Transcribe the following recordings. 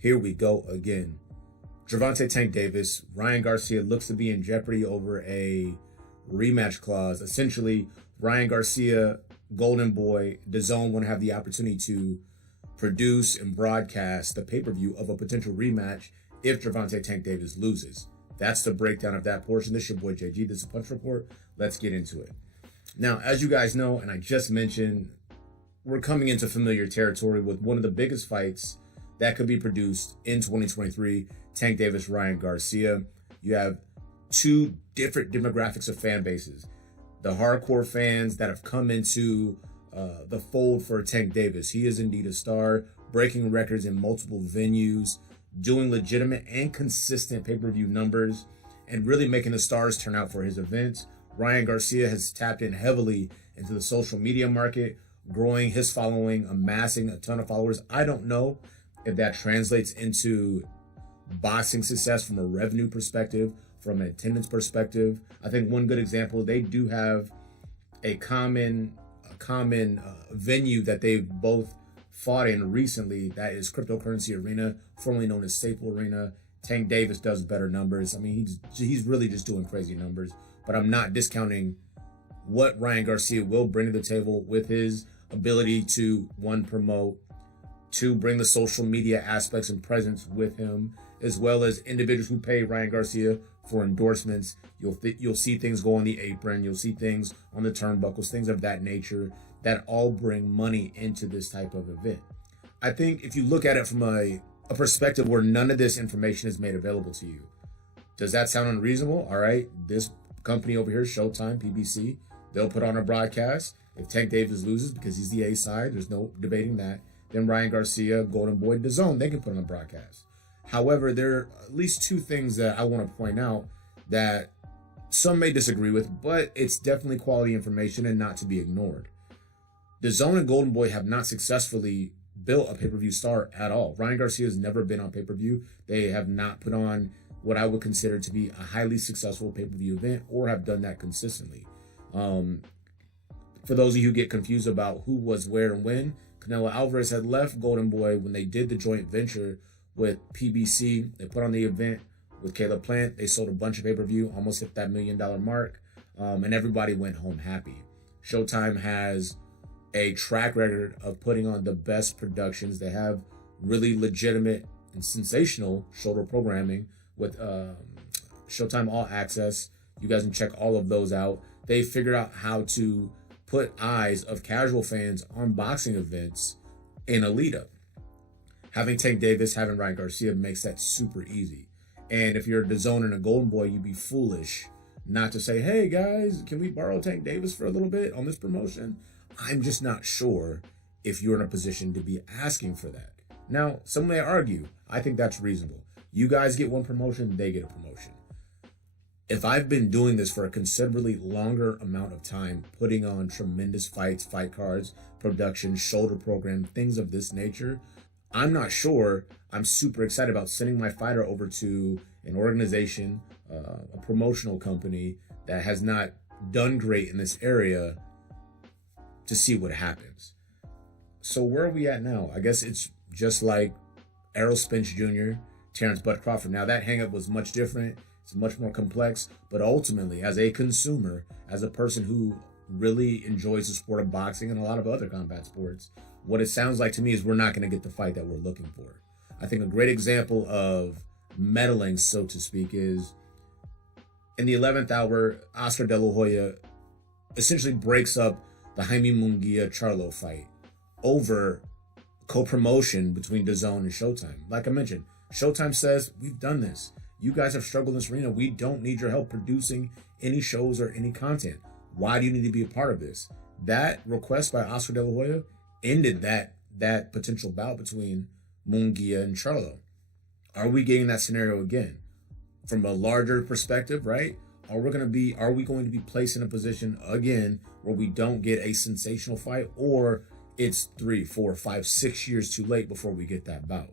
Here we go again. Gervonta Tank Davis, Ryan Garcia looks to be in jeopardy over a rematch clause. Essentially, Ryan Garcia, Golden Boy, DAZN want to have the opportunity to produce and broadcast the pay-per-view of a potential rematch if Gervonta Tank Davis loses. That's the breakdown of that portion. This is your boy JG. This is a Punch Report. Let's get into it. Now, as you guys know, and I just mentioned, we're coming into familiar territory with one of the biggest fights that could be produced in 2023, Tank Davis Ryan Garcia. You have two different demographics of fan bases. The hardcore fans that have come into the fold for Tank Davis. He is indeed a star, breaking records in multiple venues, doing legitimate and consistent pay-per-view numbers, and really making the stars turn out for his events. Ryan Garcia has tapped in heavily into the social media market, growing his following, amassing a ton of followers. I don't know if that translates into boxing success from a revenue perspective, from an attendance perspective. I think one good example, they do have a common venue that they've both fought in recently. That is Cryptocurrency Arena, formerly known as Staple Arena. Tank Davis does better numbers. I mean, he's really just doing crazy numbers. But I'm not discounting what Ryan Garcia will bring to the table with his ability to, one, promote, two, bring the social media aspects and presence with him, as well as individuals who pay Ryan Garcia for endorsements. You'll see things go on the apron. You'll see things on the turnbuckles, things of that nature that all bring money into this type of event. I think if you look at it from a perspective where none of this information is made available to you, does that sound unreasonable? All right, this company over here, Showtime, PBC, they'll put on a broadcast. If Tank Davis loses because he's the A side, there's no debating that, then Ryan Garcia, Golden Boy, DAZN, they can put on a broadcast. However, there are at least two things that I want to point out that some may disagree with, but it's definitely quality information and not to be ignored. DAZN and Golden Boy have not successfully built a pay-per-view star at all. Ryan Garcia has never been on pay-per-view. They have not put on what I would consider to be a highly successful pay-per-view event or have done that consistently. For those of you who get confused about who was where and when, Canelo Alvarez had left Golden Boy when they did the joint venture with PBC. They put on the event with Caleb Plant. They sold a bunch of pay-per-view, almost hit that $1 million mark, and everybody went home happy. Showtime has a track record of putting on the best productions. They have really legitimate and sensational shoulder programming with Showtime All Access. You guys can check all of those out. They figured out how to put eyes of casual fans on boxing events in a lead up. Having Tank Davis, having Ryan Garcia makes that super easy. And if you're a DAZN and a Golden Boy, you'd be foolish not to say, hey guys, can we borrow Tank Davis for a little bit on this promotion? I'm just not sure if you're in a position to be asking for that. Now, some may argue, I think that's reasonable. You guys get one promotion, they get a promotion. If I've been doing this for a considerably longer amount of time, putting on tremendous fights, fight cards, production, shoulder program, things of this nature, I'm not sure I'm super excited about sending my fighter over to an organization, a promotional company that has not done great in this area to see what happens. So where are we at now? I guess it's just like Errol Spence Jr., Terrence Bud Crawford. Now that hang-up was much different. It's much more complex, but ultimately, as a consumer, as a person who really enjoys the sport of boxing and a lot of other combat sports, what it sounds like to me is we're not going to get the fight that we're looking for. I think a great example of meddling, so to speak, is in the 11th hour, Oscar De La Hoya essentially breaks up the Jaime Munguia-Charlo fight over co-promotion between DAZN and Showtime. Like I mentioned, Showtime says, we've done this. You guys have struggled in this arena. We don't need your help producing any shows or any content. Why do you need to be a part of this? That request by Oscar De La Hoya ended that potential bout between Munguia and Charlo. Are we getting that scenario again? From a larger perspective, right? Are we going to be placed in a position again where we don't get a sensational fight, or it's 3, 4, 5, 6 years too late before we get that bout?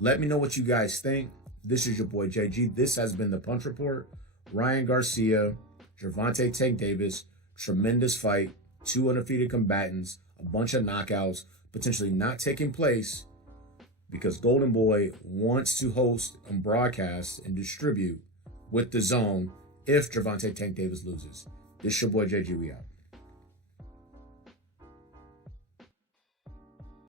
Let me know what you guys think. This is your boy JG. This has been the Punch Report. Ryan Garcia, Gervonta Tank Davis, tremendous fight, 2 undefeated combatants, a bunch of knockouts, potentially not taking place. because Golden Boy wants to host and broadcast and distribute with the Zone if Gervonta Tank Davis loses. This is your boy JG. We out.